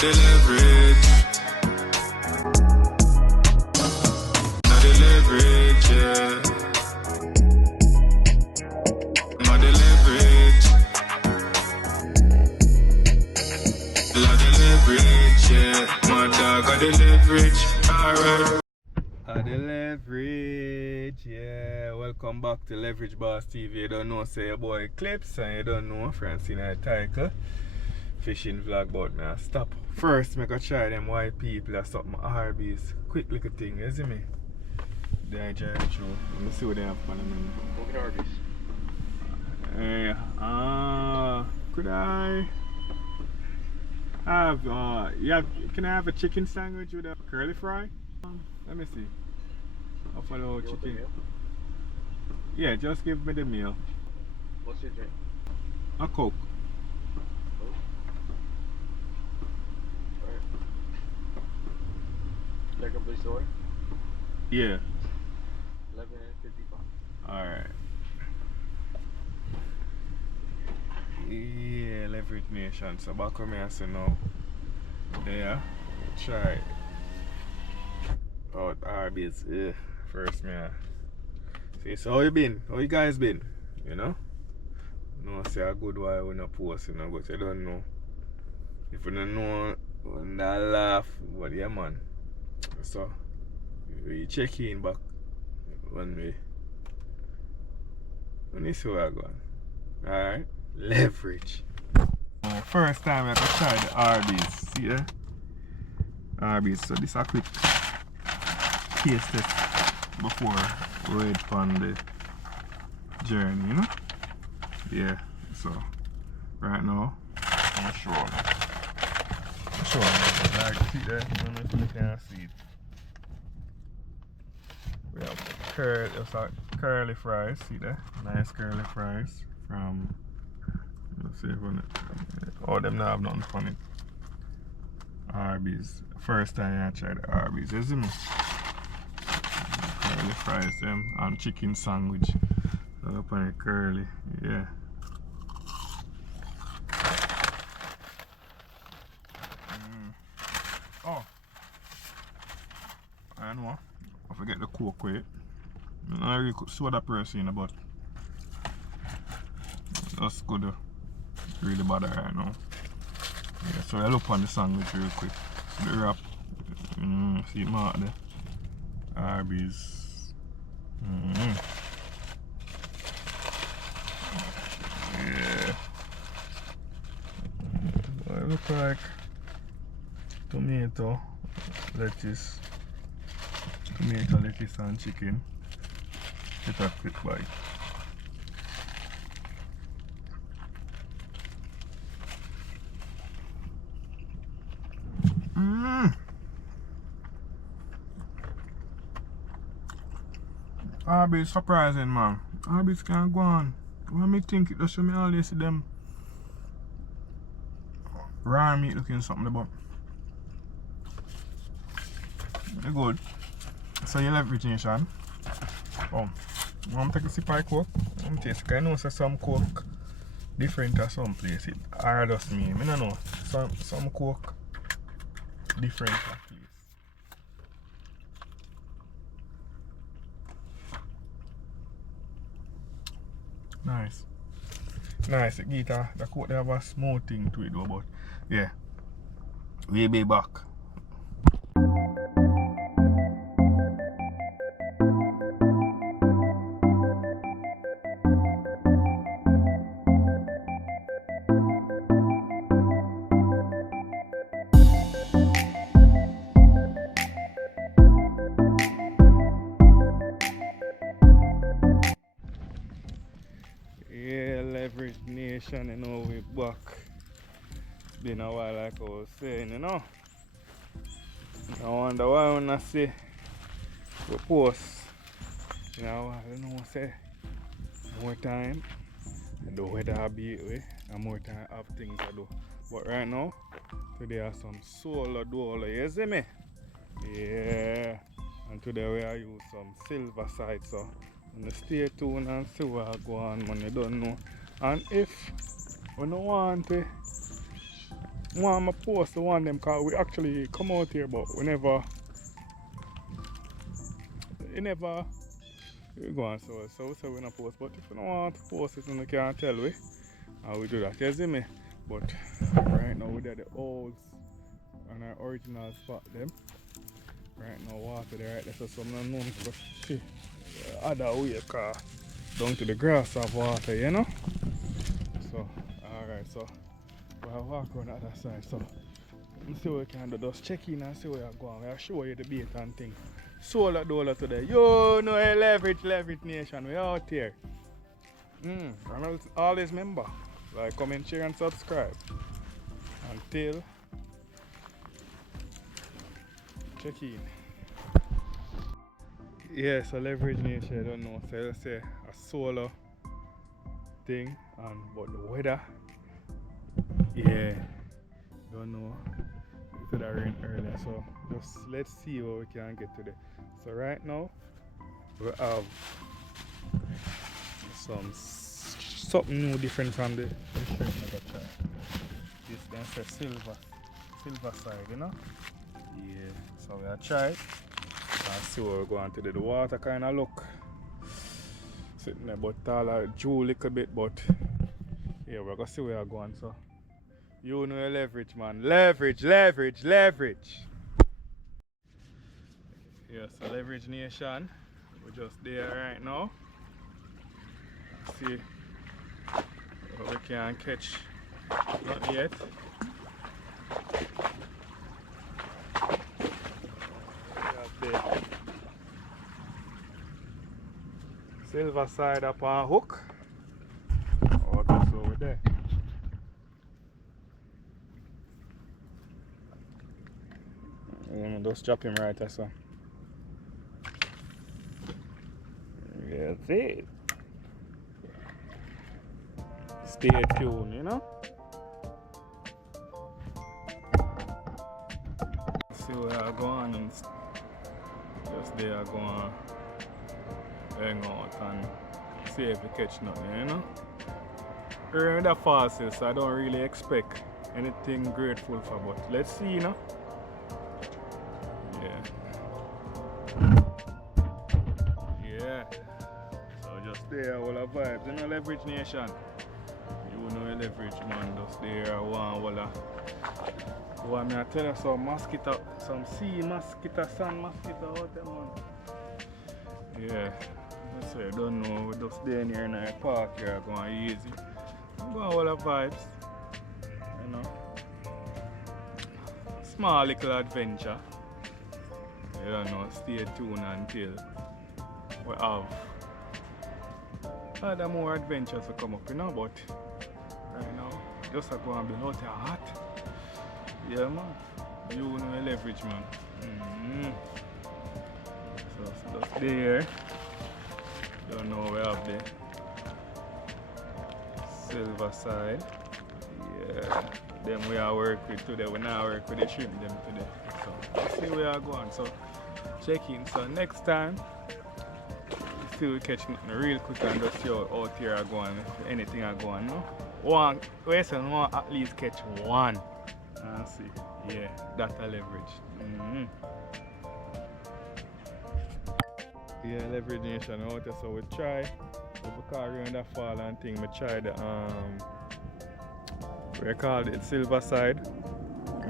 The leverage, not the leverage, yeah. Not the leverage, not the leverage, yeah. My dog got the leverage, alright. The leverage, yeah. Welcome back to Leverage Boss TV. You don't know, say your boy Eclips, and you don't know Francina title. Fishing vlog, but me I stop. First, make a try them white people or something Arby's. Quick little thing, you see me? Then I drive through. Let me see what they have for them. Look at Arby's. Could I have can I have a chicken sandwich with a curly fry? Let me see. I'll follow chicken. Yeah, just give me the meal. What's your drink? A Coke. They're complete store? Yeah. $11.55. Alright. Yeah, Leverage Nation. So back on me I say now. There. Try out Arby's. First me see, so how you been? How you guys been? You know? No say a good while we not post, you know, but you don't know. If you don't know, when that laugh, but yeah man. So we check in back when we see where I go. Alright, leverage. First time I can try the Arby's. See there? Arby's. So this is a quick taste test before we head on the journey, you know? Yeah, so right now I'm sure. Like, see there? I don't know if you can see it. We have curly fries, see there? Nice curly fries from, let's see if we, oh, them not have nothing funny. Arby's. First time I tried the Arby's, you see me? Curly fries, them, and chicken sandwich. Up on it curly, yeah. Oh, I know. I forget the Coke with it. I really saw that person, but that's good. Really bad right now. Yeah, so I look on the sandwich real quick. The wrap. See it mark there. Arby's. Yeah. Well, it look like tomato, lettuce, and chicken. Get a quick bite. Arby's surprising, man. Arby's can't go on. When me think it, just show me always see them raw meat looking something about. They're good. So you leverage nation. Oh, I'm take a sip of Coke. I'm taste. I know some Coke different at some place. It hard just me. I don't know. Some Coke different at place. Nice. Nice. It get the Coke they have a small thing to it though, but yeah. We'll be back. Yeah, Leverage Nation, you know, we back. It's been a while, like I was saying, you know. I wonder why when I see we post, you know, I don't know, say more time, the weather be it way, and more time have things to do. But right now, today are some solar dollar, you see me? Yeah, and today we are use some silver side, so stay tuned and see what I go on when you don't know. And if we don't want to want to post the one them because we actually come out here, but we never go on so we not post. But if you don't want to post it, then you can tell we and we do that. You see me? But right now we did the olds and our original spot them. Right now water there, right there, so some of them go see other way car down to the grass of water, you know? So alright, so we'll walk on the other side. So let's see what we can do. Just check in and see where you're going. We'll show you the bait and thing. Solar dollar today. You know a leverage nation. We out here. And always remember, like, comment, share and subscribe. Until check in. Yeah, so leverage nation, I don't know. So let's say a solar thing and but the weather. Yeah. Don't know. It could have rained earlier, so just let's see what we can get today. So right now we have something new different from the shrimp I got try. This then says silver side, you know? Yeah. So we are try it and see what we're going to do. The water kinda look sitting there but all drew a little bit, but yeah, we're gonna see where we're going. So you know your leverage, man. Leverage. Yeah, so leverage nation. We're just there right now. See what we can catch. Not yet. We have the silver side up on hook. Oh, that's over there. Just drop him right there, so. Yeah, that's it. Stay tuned, you know? See where I go on and just there I go on hang out and see if we catch nothing, you know? We're in the fastest, so I don't really expect anything grateful for, but let's see, you know? Yeah. So just there, all the vibes, you know, leverage nation. You know, leverage man, just there, one me I tell you some mosquito, some sea mosquito, sun mosquito out there, man. Yeah. So I don't know, we're just there near in the park here, going easy. Go on all the vibes, you know. Small little adventure. You don't know, stay tuned until we have other more adventures to come up, you know, but right now, just go and be out here hot. Yeah, man. You know leverage, man. So just there. Don't know we have the silver side. Yeah. Them we are work with today. We now work with the shrimp them today. So let's see where I go on. So check in. So next time see we catch nothing real quick and just see how out here I go on. Anything I go on, no? One at least catch one. And see. Yeah, that's a leverage. Yeah, leverage nation out there, so we try. Because we're in the fall and thing, we try the we call it silver side.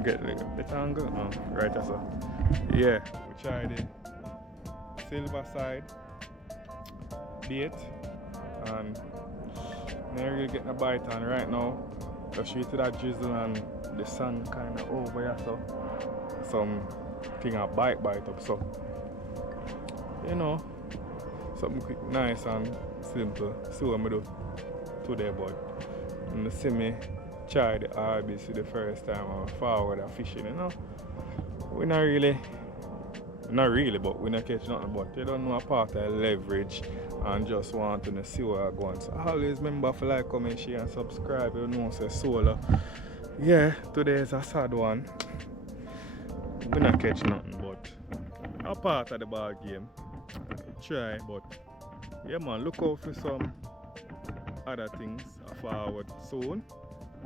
Get the better angle? Right so. Yeah, we try the silver side bait and never really getting a bite on right now. Just shoot to that drizzle and the sun kinda over here, so some thing a bite up, so you know, something quick, nice and simple. See what I do today, but you see me try the Arby the first time I'm forward and fishing, you know. We not really, but we not catch nothing, but you don't know a part of leverage and just want to see where I'm going. So always remember to like, comment, share and subscribe, you know, say solar. Yeah, today is a sad one. We not catch nothing, but a part of the ball game. Try, but yeah man, look out for some other things forward soon.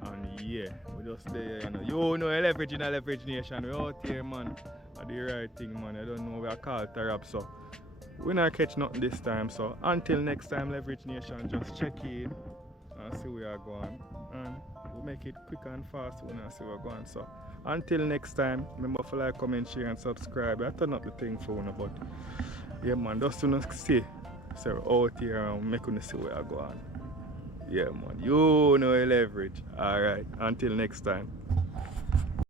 And yeah, we just there, you know. You know, leverage in a leverage nation. We out here, man. I do the right thing, man. I don't know we are called to rap, so we not catch nothing this time. So until next time, leverage nation, just check in and see where we are going. And we make it quick and fast when I see where we're going. So until next time, remember to like, comment, share, and subscribe. I turn up the thing for you, but yeah, man, just to see. So we're out here and make you see where I go on. Yeah, man, you know leverage. Alright, until next time.